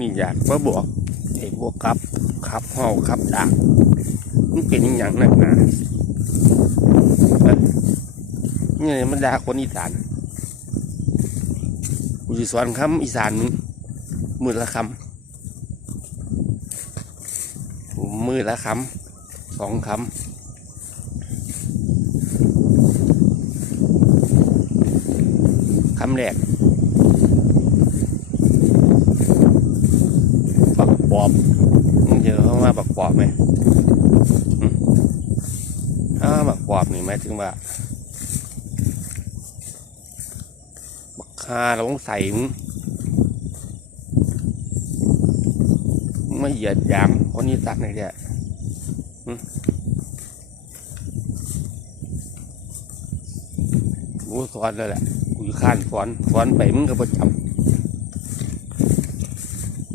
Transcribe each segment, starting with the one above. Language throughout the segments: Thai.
นี่อยากมาบอกไอ้พวกขับขับเฮาขับดักมันเป็นอย่างนักหนาเนี่มันด่าคนอีสานกูจะสอนคำอีสานมึงมือละคำมือละคำสองคำคำแรก บักป อบมึงเจอเขาว่าบักปอบไหมถ้าบักปอบนี่หมายถึงว่าบักคาเราต้องใส่ไม่เหยียดยามคนนี้สักไหนเนี่ยอืมกูสอนเลยแหละกูจะข้านสอนสอนไปมึงก็ประจำ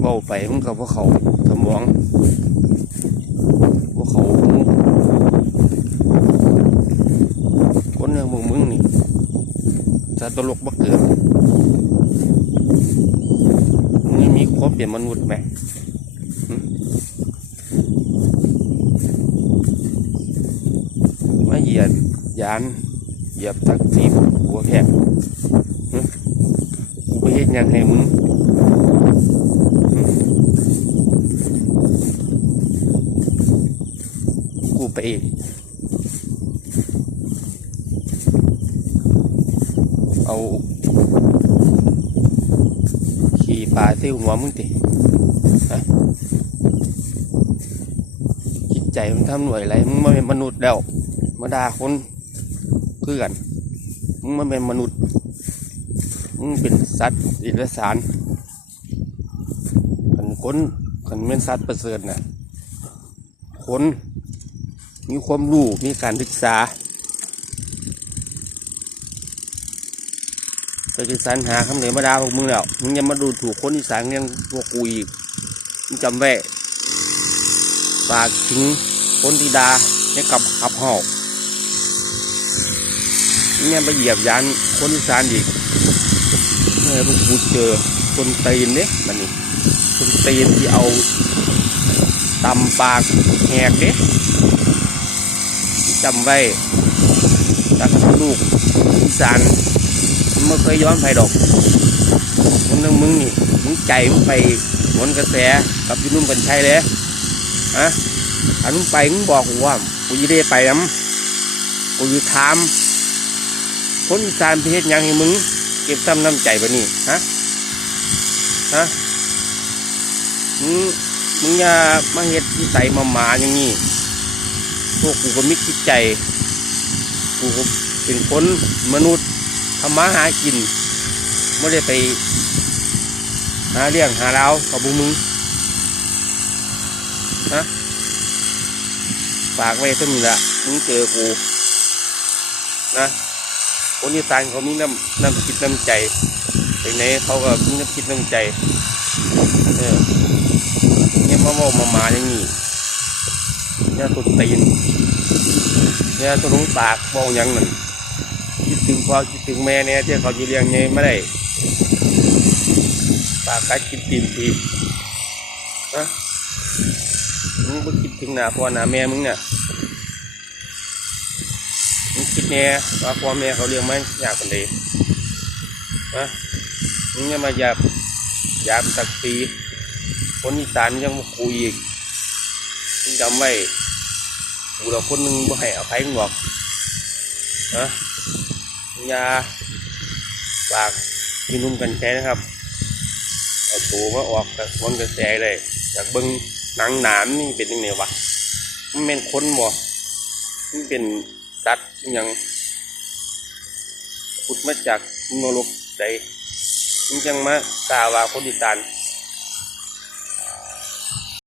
ว้าไปมันก็ว่าเขาสมองว่าเขาคนอย่างมึงมึงนี่จะตลกบักเกิดมึงยังมีความเปลี่ยนมนุษย์ไหมหึมาเหยียดยานเหยียบทักทีหัวแขกกูไปเฮ็ดยังให้มึง ไปเอา ขี่ปลาเส้หัวมึงติจิตใจมึงทำหน่วยอะไร มึงมาเป็นมนุษย์แล้วมาด่าคนเพื่อน มึงมาเป็นมนุษย์ มึงเป็นสัตว์อิรสารขันคนขันเป็นสัตว์ประเสริฐนะคน มีความรู้ มีการศึกษาแต่จะสรรหาคำเหนมาดาพวกมึงแล้ว มึงย่ามาดูถูกคนอีสานยังพวกกูอีกมึงจำไว้ฝากถึงคนที่ดาให้กับขับห่ามึงอย่าไปเหยียบยานคนอีสานอีกเมื่อพวกกูเจอคนตีนเนี่ยมันนี่คนตีนที่เอาตำปากแหกเนี่ย จำไว้รักลูกอีสานมันไม่เคยย้อนไปดอกมันนึงมึงนี่มึงใจมึงไปวนกระแสกับพี่นุ่มกันชัยเลยฮะอันมึงไปมึงบอกกูว่ากูจะได้ไปน้ำกูจะถามคนอีสานประเทศยังให้มึง เก็บซ้ำน้ำใจปะนี่ฮะฮะมึงมึงอย่ามาเฮ็ดนิสัยมาหมาอย่างนี้ พวกกูก็มิจิตใจ กูก็เป็นคนมนุษย์ทำมาหากินไม่ได้ไปหาเลี้ยงหาเรากับบุมึงนะฝากไว้เท่านี้ละมึงเจอกูนะคนอีสานเขามีน้ำน้ำคิดน้ำใจไปไหนเขาก็มีน้ำคิดน้ำใจ เออเนี่ยมาบอกมาหมาอย่างนี้ เนี่ยตุดตีนเนี่ยตัวลุงปากบอกหยังนั่นคิดถึงพ่อคิดถึงแม่เนี่ยที่เขาจะเลี้ยงไงไม่ได้ปากกัดกินตีนทีนะมึงไปคิดถึงหน้าพ่อหน้าแม่มึงเนี่ยมึงคิดแน่ว่าพ่อแม่เขาเลี้ยงไหมอยากเป็นเดนะมึงยังมาหยาบหยาบตักตีคนอีสานยังมาคุยอีก จำไว้กูเราคนหนึงบ่ให้อภัยมึงหรอกนะยาฝากพี่นุ่มกันแค่นะครับเอาตัวมาออกจากมันกระแสเลยจากเบิ้งหนังหนามนี่เป็นยังไงวะมันเป็นคนบ่มันเป็นสัตว์ยังขุดมาจากนรกใดมันจังมากาว่าคนอีสาน